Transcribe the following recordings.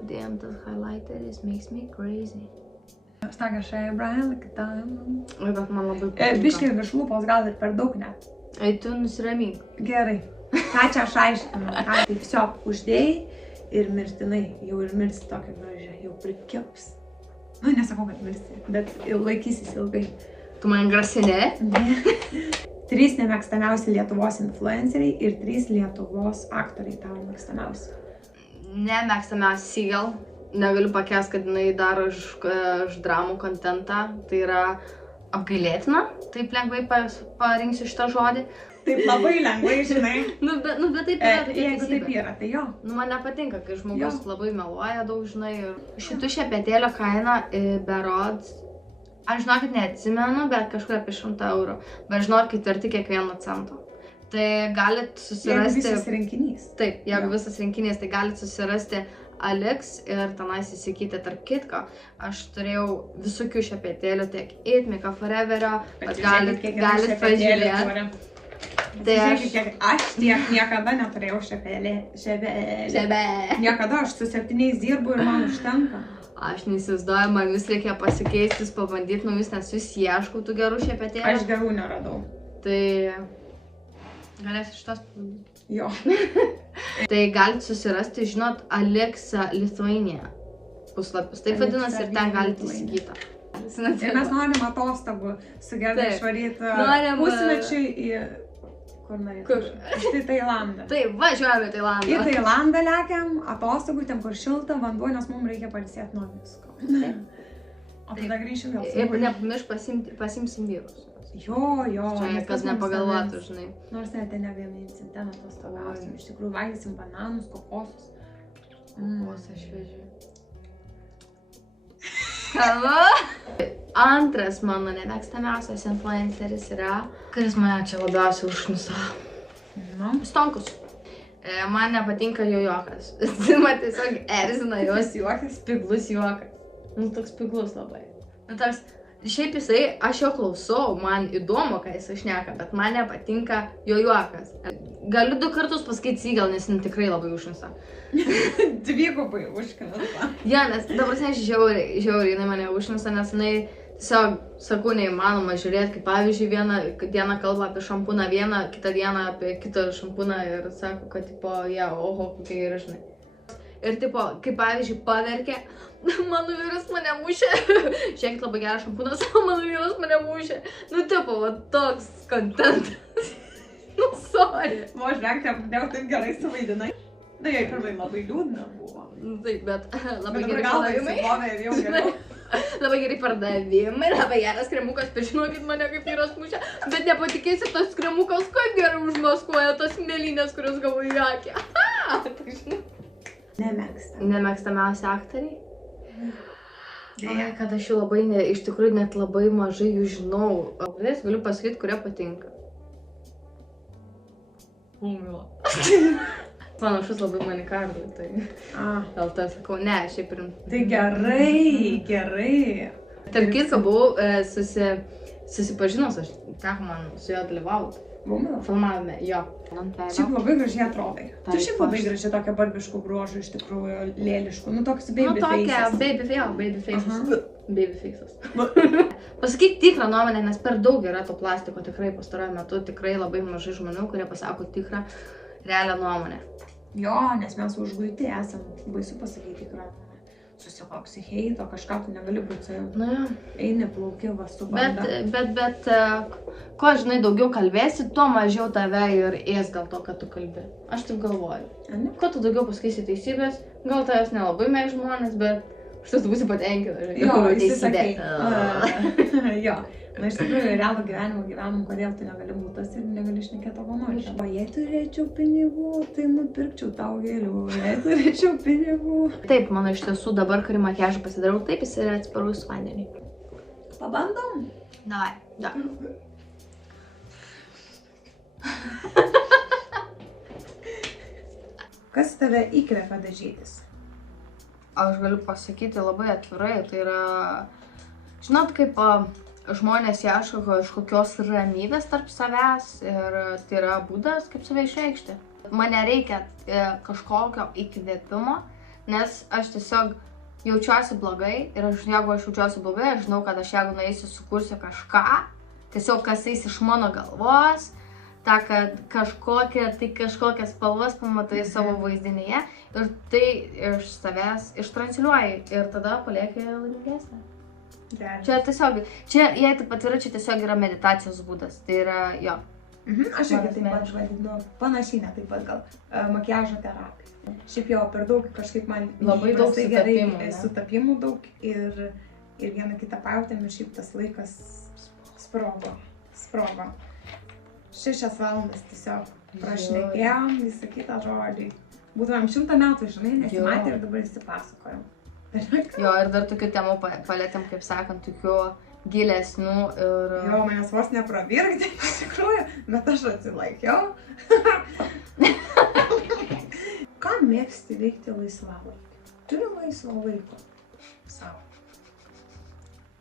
God damn, tas highlighteris makes me crazy. Staka šiai Brian, kitam. Oi, bet man labai patinka. Biškai virš lūpos gal ir per daug net. Ai, tu nusiramink. Gerai. Ką čia aš aiškinu? Ką tai tiesiog uždėjai ir mirtinai. Jau ir mirsi tokia gražia. Jau prikibs. Nu, nesakau, kad mirsi, bet laikysis ilgai. Tu man grasini? Ne. 3 nemėgstamiausi Lietuvos influenceriai ir 3 Lietuvos aktoriai tavo mėgstamiausi. Nemėgstamiausia Seagal. Negaliu pakęsti, kad jinai daro iš dramų kontentą. Tai yra apgailėtina. Taip lengvai parinksiu šitą žodį. Taip labai lengvai, žinai. Bet taip yra. Jeigu taip yra, tai jo. Man nepatinka, kai žmogus labai meluoja daug, žinai. Šitų šepetėlio kaina berods. Aš žinokit neatsimenu, bet kažkur apie 100 eurų. Bet žinokit, verti kiekvieno cento. Tai galit susirasti... Jeigu visas rinkinys. Taip, jeigu visas rinkinys, tai galit susirasti Alix ir tenais įsigyti tarp kitko. Aš turėjau visokių šepetėlių, tiek Itmika, Foreverio, bet galit pažiūrėti. Tai aš tiek niekada neturėjau šepelį. Niekada aš su 7 dirbu ir man užtenka. Aš neįsivaizduoju, man vis reikia pasikeisti, pabandyti naujus, nes vis ieškau tų gerų šepetėlių. Aš gerų neradau. Tai galėsi šitos pabandyti. Jo. Tai galite susirasti, žinot, Alexa Lithuania puslapius. Taip vadinasi ir ten galite įsigyti. Ir mes norim atostogų su Gerda išvaryti pusmečiui į... Kur norėtum? Kur? Štai Tailandą. Taip, važiuojame į Tailandą. Į Tailandą lekiam, atostogų, ten kur šilta vanduo, nes mums reikia pailsėti nuo visko. O tada grįšim vėl. Ir nepamiršk pasimsim vyrus. Jo. Čia kas nepagalvotų, žinai. Nors net ne vieninsim, ten atostogausim. Iš tikrųjų, valgysim bananus, kokosus. Kokosą šviežiai. Skanu. Antras mano nemėgstamiausias influenceris yra, kuris mane čia labiausiai užkniso. Stonkus. Man nepatinka jo juokas. Man tiesiog erzina jos juokas, piglus juokas. Nu, toks piglus labai. Nu, toks, šiaip jisai, aš jo klausau, man įdomu, ką jisai šneka, bet man nepatinka jo juokas. Galiu 2 kartus pasakyti Seagal, nes jis tikrai labai užknisa. Dvigubai užknisa. Ja, nes dabar žiauriai jinai mane užknisa, nes jinai tiesiog, sakau, neįmanoma žiūrėti, kaip pavyzdžiui, vieną dieną kalba apie šampūną vieną, kitą dieną apie kitą šampūną ir sako, kad, tipo, oho, kokie yra, žinai. Ir, tipo, kaip pavyzdžiui, paverkė, mano vyras mane mušė. Žiūrėkit, labai geras šampūnas, mano vyras mane mušė. Nu, tipo, va, toks kontentas. Nu, sorry. O, žiūrėk, apdėjau taip gerai suvaidinai. Na, jai pirmai labai liūdna buvo. Taip, bet labai gerai pardavimai. Labai gerai pardavimai, labai geras kremukas, bet žinokit mane kaip vyras mušė. Bet nepatikėsi, tas kremukas kaip gerai užmaskuoja tas mėlynės, kurios gavo į akį. Tai žinai. Nemėgstamiausi aktoriai? Kad aš jų labai, iš tikrųjų net labai mažai jų žinau. Galiu pasakyti, kurie patinka. Humila. Panašus labai Manikardui, tai... Gal tai sakau, ne, šiaip ir... Tai gerai. Tarp kitko buvau susipažinus, aš teko man su juo dalyvauti. Filmavome, jo. Šiaip labai gražiai atrodai. Tu šiaip labai gražiai tokia barbiškų bruožų, iš tikrųjų, lėliškų. Nu, toks baby faces. Baby faces. Baby faces. Pasakyk tikrą nuomonę, nes per daug yra to plastiko tikrai pastaruoju metu. Tikrai labai mažai žmonių, kurie pasako tikrą, realią nuomonę. Jo, nes mes užguiti esam. Baisu pasakyti tikrą nuomonę. Susikoksi heito, kažką tu negali būti savim. Na jo. Eini plauki, va, su banda. Bet, kuo, žinai, daugiau kalbėsi, tuo mažiau tave ir ės dėl to, kad tu kalbi. Aš taip galvoju. Kuo tu daugiau pasakysi teisybės, gal tavęs nelabai mėg žmonės, bet štai tu būsi patenkinta, žinai. Jo, įsisakai. Jo. Na, iš tikrųjų, realų gyvenimą, kodėl tu negali būti tas ir negali šnekėti tavo nori. O jei turėčiau pinigų, tai nupirkčiau tau gėlių. Jei turėčiau pinigų. Taip, mano iš tiesų dabar, kurį makiažą pasidarau, taip jis yra atsparus vandeniui. Pabandom? Davai, da. Kas tave įkvepia dažytis? Aš galiu pasakyti labai atvirai, tai yra, žinot, kaip žmonės ieško kažkokios ramybės tarp savęs ir tai yra būdas, kaip save išreikšti. Man nereikia kažkokio įkvėpimo, nes aš tiesiog jaučiuosi blogai ir jeigu aš jaučiuosi blogai, aš žinau, kad aš jeigu nueisiu sukursiu kažką, tiesiog kas eis iš mano galvos, kad kažkokias spalvas pamatai savo vaizdinyje ir tai iš savęs ištransliuoji ir tada palieki laimingesnė. Čia tiesiog, jei taip atvira, čia tiesiog yra meditacijos būdas, tai yra jo. Aš irgi taip pat vadinu, panašiai ne taip pat gal, makiažo terapija. Šiaip jau per daug kažkaip man labai daug sutapimų daug ir vieną kitą pajautėm ir šiaip tas laikas sprogo. 6 valandas tiesiog prašnekėjom, visą kitą žodį. Būtumėm 100 metų, žinai, nesimatė ir dabar įsipasakojom. Jo, ir dar tokių temų palėtėm, kaip sakant, tokių gilesnių ir... Jo, manęs vos nepravirkti, iš tikrųjų, bet aš atsilaikiau. Ką mėgsti veikti laisvalaikį? Turi laisvo laiko savo.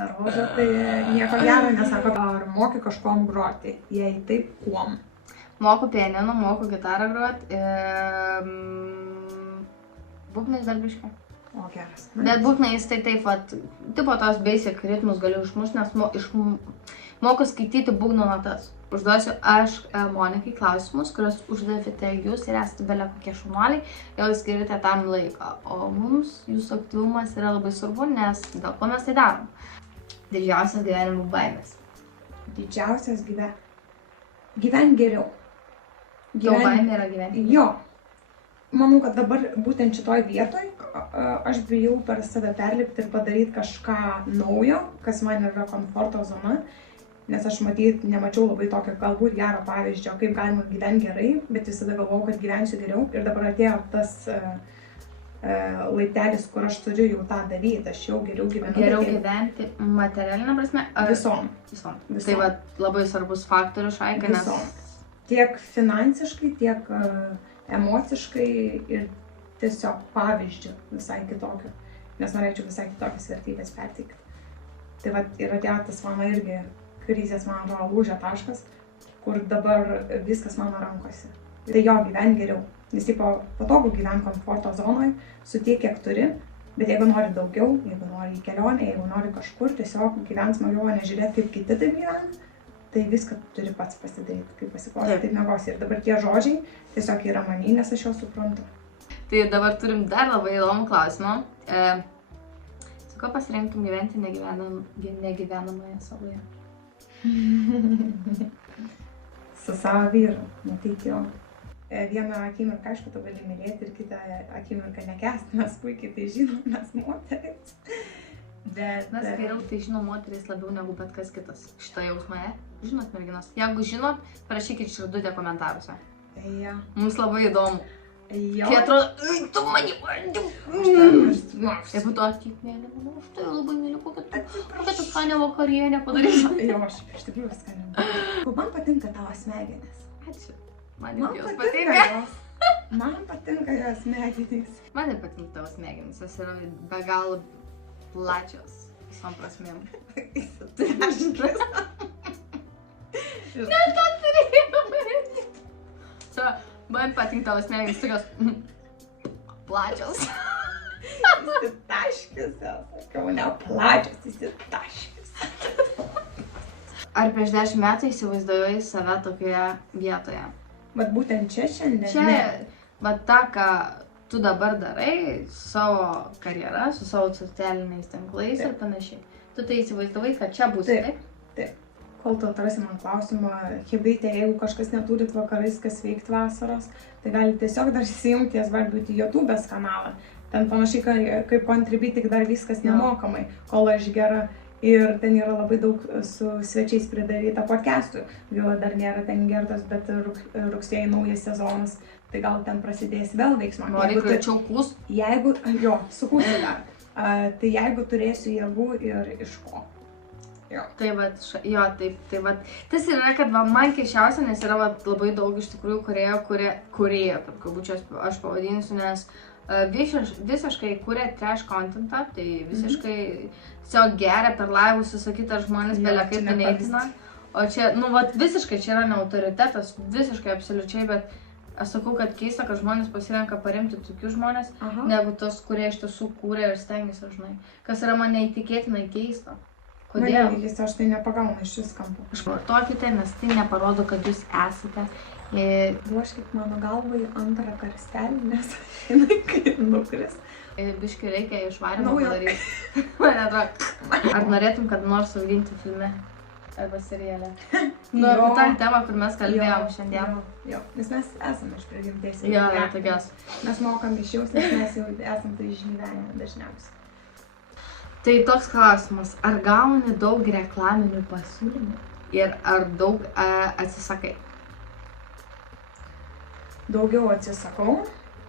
Roža tai nieko gero nesako, ar moki kažkom groti, jei taip, kuom? Moku pianinu, moku gitarą groti, būgnais dar biškai. O, geras. Bet būgnais tai taip, tipo tos basic ritmus galiu išmušti, nes moku skaityti būgno natas. Užduosiu aš Monikai klausimus, kuriuos uždavėte jūs ir esate belia kokie šaunuoliai, jau skirite tam laiką. O mums jūsų aktyvumas yra labai svarbu, nes dėl ko mes tai darom. Didžiausias gyvenimo baimės. Didžiausias gyven geriau. Tau baimė yra gyventi? Jo. Manau, kad dabar būtent šitoj vietoj aš bijau per save perlipti ir padaryti kažką naujo, kas man yra komforto zona, nes aš nemačiau labai tokio galbūt gero pavyzdžio, kaip galima gyventi gerai, bet visada galvojau, kad gyvensiu geriau ir dabar atėjo tas laiptelis, kur aš turiu jau tą daryti, aš jau geriau gyvenu. Geriau gyventi materialinė prasme? Visom. Tai va labai svarbus faktorius šaika, nes... Tiek finansiškai, tiek emociškai ir tiesiog pavyzdžių visai kitokio, nes norėčiau visai kitokias vertybės perteikti. Tai va ir atėjo tas mano irgi krizės, man atrodo, lūžio taškas, kur dabar viskas mano rankose. Tai jo, gyven geriau, nes patogu gyventi komforto zonoje, su tiek, kiek turi, bet jeigu nori daugiau, jeigu nori į kelionę, jeigu nori kažkur, tiesiog gyventi smagiau, nežiūrėti, kaip kiti taip gyvena, tai viską turi pats pasidaryti, kaip pasiklausti, taip negosi. Ir dabar tie žodžiai tiesiog yra many, nes aš jau suprantu. Tai dabar turim dar labai įdomų klausimą. Su kuo pasirinktum gyventi negyvenamoje saloje? Su savo vyru, matyt jo. Vieną akimirką, aišku, tu gali mylėti ir kitą akimirką nekęsti, mes puikiai tai žinom, mes moteris. Mes geriau tai žinom moteris labiau negu bet kas kitas. Šitą jausmą, žinot, merginos? Jeigu žinot, parašykit širdutę komentaruose. Ja. Mums labai įdomu. Jo. Kai atrodo, tu mani valdžiu. Jeigu tu atik, mėly, manau, aš tai labai myliu, kokią tu skanę vakarienę padarysiu. Jo, aš iš tikrųjų skanę. Man patinka tavo smegenys. Ačiū. Man jos patinka. Man patinka jos smegenys. Man nepatinka tavo smegenys, jos yra be galo plačios visom prasmėm. Įsitaškis. Ne, to turėjau. Man patinka tavo smegenys, tokios plačios. Įsitaškis, sakau, ne plačios, įsitaškis. Ar prieš 10 metų įsivaizdavai save tokioje vietoje? Bet būtent čia šiandien? Čia, ta, ką tu dabar darai su savo karjera, su savo socialiniais tinklais ir panašiai. Tu tai įsivaizdavai, kad čia bus, taip? Taip. Kol tu atrasi man klausimą, chebrytė, jeigu kažkas neturit vakarais, kas veikti vasaros, tai gali tiesiog dar įsijungti jas vardyti YouTube'ės kanalą. Ten panašiai kaip Contribui, tik dar viskas nemokamai, kol aš gera. Ir ten yra labai daug su svečiais pridaryta podcastų. Vila dar nėra ten gertos, bet rugsėjai naujas sezonas, tai gal ten prasidės vėl veiksmas. Nori greičiau kūs? Jeigu, jo, sukūsiu dar. Tai jeigu turėsiu jėgų ir iš ko. Jo. Tai vat, jo, tai vat. Tas yra, kad man keiščiausia, nes yra labai daug iš tikrųjų kūrėjų, kaip galbūt aš pavadinsiu, nes visiškai kuria trash contentą, tai visiškai tiesiog geria per laivus, susakyti, ar žmonės belia kaip neįtina. O čia, visiškai čia yra ne autoritetas, visiškai absoliučiai, bet Aš sakau, kad keista, kad žmonės pasirenka paremti tokius žmonės, negu tos, kurie iš tiesų kūrė ir stengiasi, žinai. Kas yra man neįtikėtinai keista. Kodėl? Man aš tai nepagaunu iš šis kampų. Vartokite, nes tai neparodo, kad jūs esate. Duoškit mano galvai antrą karstelį, nes jinai kaip nukris. Biškai reikia išvarymą padaryti. Man atrodo. Ar norėtum, kad nors auginti filme? Arba seriale. Nu, apie tą temą, kur mes kalbėjom šiandien. Jo, nes mes esame iš prigimties. Jo, tokios. Mes mokam išjaust, nes mes jau esam tai išgyvenę dažniausiai. Tai toks klausimas, ar gauni daug reklaminių pasiūlymų ir ar daug atsisakai? Daugiau atsisakau,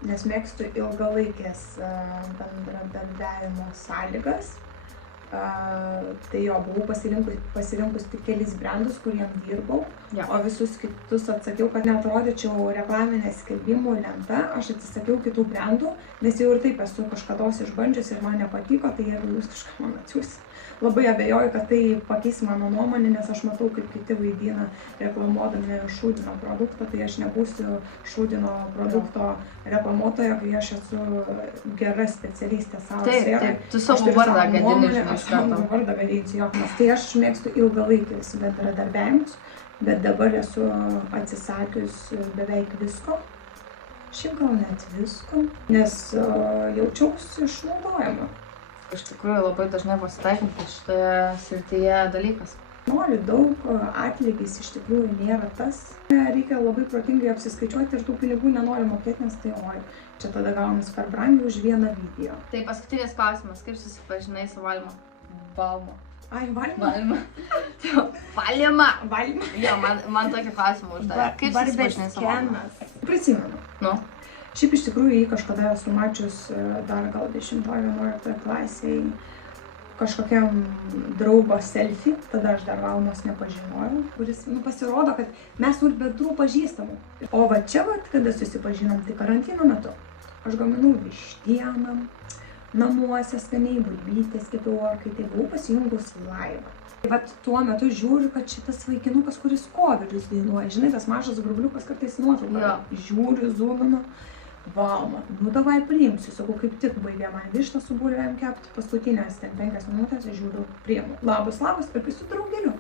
nes mėgstu ilgalaikės bendradarbiavimo sąlygas. Tai jo, buvau pasirinkus tik kelis brandus, kuriem dirbau, o visus kitus atsakiau, kad neatrodyčiau reklaminės skelbimų lenta, aš atsisakiau kitų brandų, nes jau ir taip esu kažkados išbandžius ir man nepatiko, tai jeigu jūs kažką man atsiųsit. Labai abejoju, kad tai pakeis mano nuomonę, nes aš matau, kaip kiti vaidina reklamuodami šūdino produktą, tai aš nebūsiu šūdino produkto reklamuotoja, kai aš esu gera specialistė savo sferai. Taip, tu savo vardą gadini, žinai, aš savo vardą gadinsiu, nes tai aš mėgstu ilgalaikius bendradarbiavimus, bet dabar esu atsisakius beveik visko. Šiaip gal net visko, nes jaučiausi išnaudojama. Iš tikrųjų labai dažnai pasitaikanti šitoje srityje dalykas. Noriu daug, atlygis iš tikrųjų nėra tas. Reikia labai protingai apsiskaičiuoti ir tų pinigų nenori mokėti, nes tai čia tada gaunas per brangiai už vieną video. Tai paskutinis klausimas, kaip susipažinai su Valma? Valma. Ai, Valma. Valma. Valma. Jo, man tokį klausimą uždavė. Kaip susipažinai su Valma? Prisimenu. Nu? Šiaip iš tikrųjų jį kažkada esu mačius dar gal 10-11 klasėje kažkokiam draugo selfie, tada aš dar Valmos nepažinojau, kuris pasirodo, kad mes už bendrų pažįstamų. O va čia, kada susipažinom, tai karantino metu, aš gaminau vištieną, namuose skaniai bulvytės kepiau, ar kai tai buvau pasijungus laivą. Vat tuo metu žiūriu, kad šitas vaikinukas, kuris koverius dainuoja, žinai, tas mažas grubliukas kartais nuotrauką, žiūriu, zūminu. Valma, nu davai priimsiu, sakau, kaip tik baigė man vištą su bulvėm kepti, paskutinės 5 minutės, žiūriu, priimu. Labas, ir kai su draugeliu.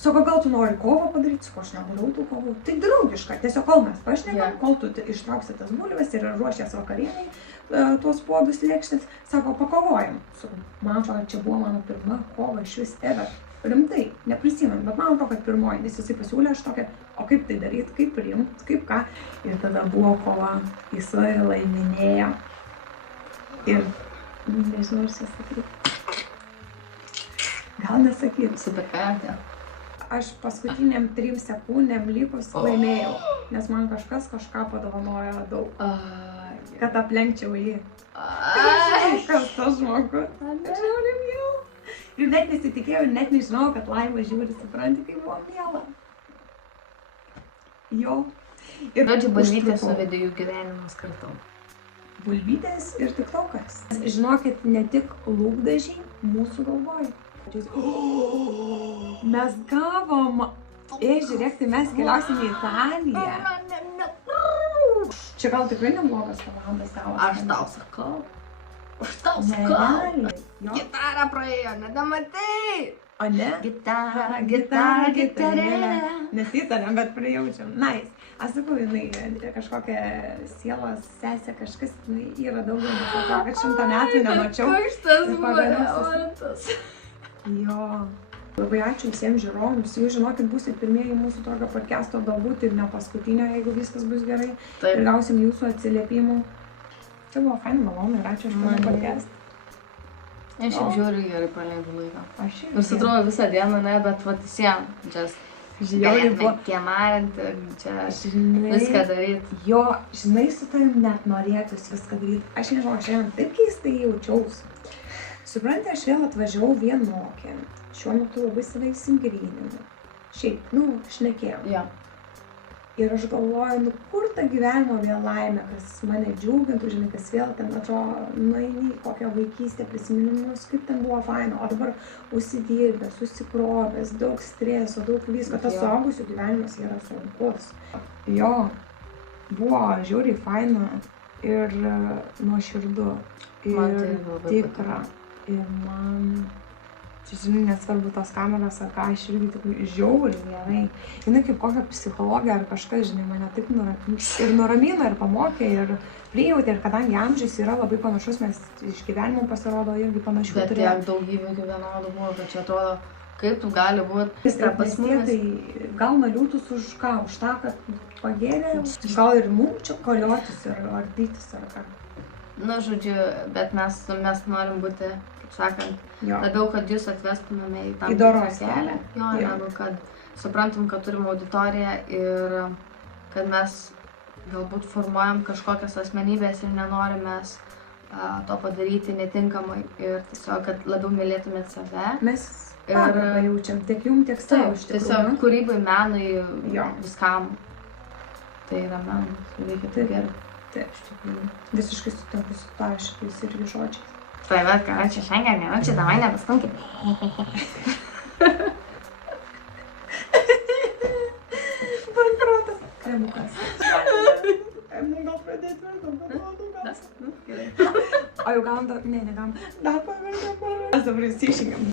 Sako, gal tu nori kovą padaryti, sako, aš nedarau tų kovų. Tai draugiška, tiesiog kol mes pašnekam, kol tu ištrauksi tas bulves ir ruošies vakarieniai, tuos puodus lėkštės, sako, pakovojam. Sako, man atrodo, čia buvo mano pirma kova iš vis ever. Rimtai, neprisimenu, bet man atrodo, kad pirmoji, nes jisai pasiūlė aš tokia, o kaip tai daryti, kaip priimt, kaip ką. Ir tada buvo kova, jisai laiminėjo. Ir nežinau, ar sakyti. Gal nesakyti. Superkantė. Aš paskutiniam 3 sekundėm likus laimėjau, nes man kažkas kažką padovanojo daug. Kad aplenkčiau jį. Kas tas žmogus? Aš jau laimėjau. Ir net nesitikėjau, net nežinau, kad Laima žiūri, supranti, kaip buvo miela. Jo. Ir žodžiu, bulvytės suvedė jų gyvenimus kartu. Bulvytės ir tiktokas. Žinokit, ne tik lūpdažiai mūsų galvoja. Mes gavom. Žiūrėk, tai mes keliausim į Italiją. Čia gal tikrai neblogas valandas tavo. Aš tau sakau. Aš tau sakau. Gitarą praėjo, nedamatei. O ne? Gitarėlė. Nesitarėm, bet prijaučiam. Nice. Aš sakau, jinai kažkokia sielos sesė, kažkas yra daugiau, kad 100 metų nemačiau. Kažkas momentas. Jo. Labai ačiū visiems žiūrovams. Jūs žinokit, būsit pirmieji mūsų tokio podcast'o, galbūt ir ne paskutinio, jeigu viskas bus gerai. Ir gausim jūsų atsiliepimų. Čia buvo fain, malonu ir ačiū už mano podcast. Aš jau žiūriu gerai praleidžiu laiką. Aš irgi. Nors atrodo visą dieną, ne, bet vat visiem. Žiūrėjau, buvo kemarinti, čia viską daryti. Jo, žinai, su tavim net norėtus viską daryti. Aš nežinau, šiandien taip keistai jaučiausi. Supranti, aš vėl atvažiavau vienokė. Šiuo metu labai save įsigryninu. Šiaip, šnekėjau. Ja. Ir aš galvoju, kur ta gyvenimo vėl laimė, kas mane džiugintų, žinai, kas vėl ten atrodo, nueini į kokią vaikystę prisiminimus, kaip ten buvo faina, o dabar užsidirbęs, susikrovęs, daug streso, daug visko, tas suaugusių gyvenimas yra sunkus. Jo, buvo žiauriai faina ir nuoširdu Man tai ir labai tikra. Ir man, čia žinai, nesvarbu tos kameros ar ką, aš irgi tikrai žiauriai gerai. Jinai kaip kokia psichologija ar kažkas, žinai, mane taip nuramino ir pamokė ir prijautė. Ir kadangi amžius yra labai panašus, mes iš gyvenimo pasirodo irgi panašių Bet turėjome. tiek daug įvykių vienodų buvo, kad čia atrodo, kaip tu gali būti pas mumis. Tai gal naliūtus už ką? Už tą, kad pagėrė? Gal ir mum čia koliotis ir ardytis ar ką? Nu, žodžiu, bet mes norim būti, kaip sakant, Jo. labiau, kad jūs atvestumėme į tam Į doros tikrą kelią. Jo, Jo. negu kad suprantam, kad turim auditoriją ir kad mes galbūt formuojam kažkokias asmenybės ir nenorim mes to padaryti netinkamai ir tiesiog, kad labiau mylėtumėt save. Mes Ir- pagarbą jaučiam tiek jum, tiek savo Taip, iš tiesiog tikrųjų. kūrybai, menui, Jo. viskam. Tai yra menas, reikia tai Taip. gerai. Taip, iš tikrųjų. Visiškai sutinku su tą šitais irgi žodžiais. Tai va, ką čia šiandien, čia davai nepastumkit. Bankrotas. Kremukas. Mum gal pradėti vėliau, bet manau, gal. Gerai. O jau galim dar, ne, negalim. Dar pavirkam. Mes dabar įsišingiam.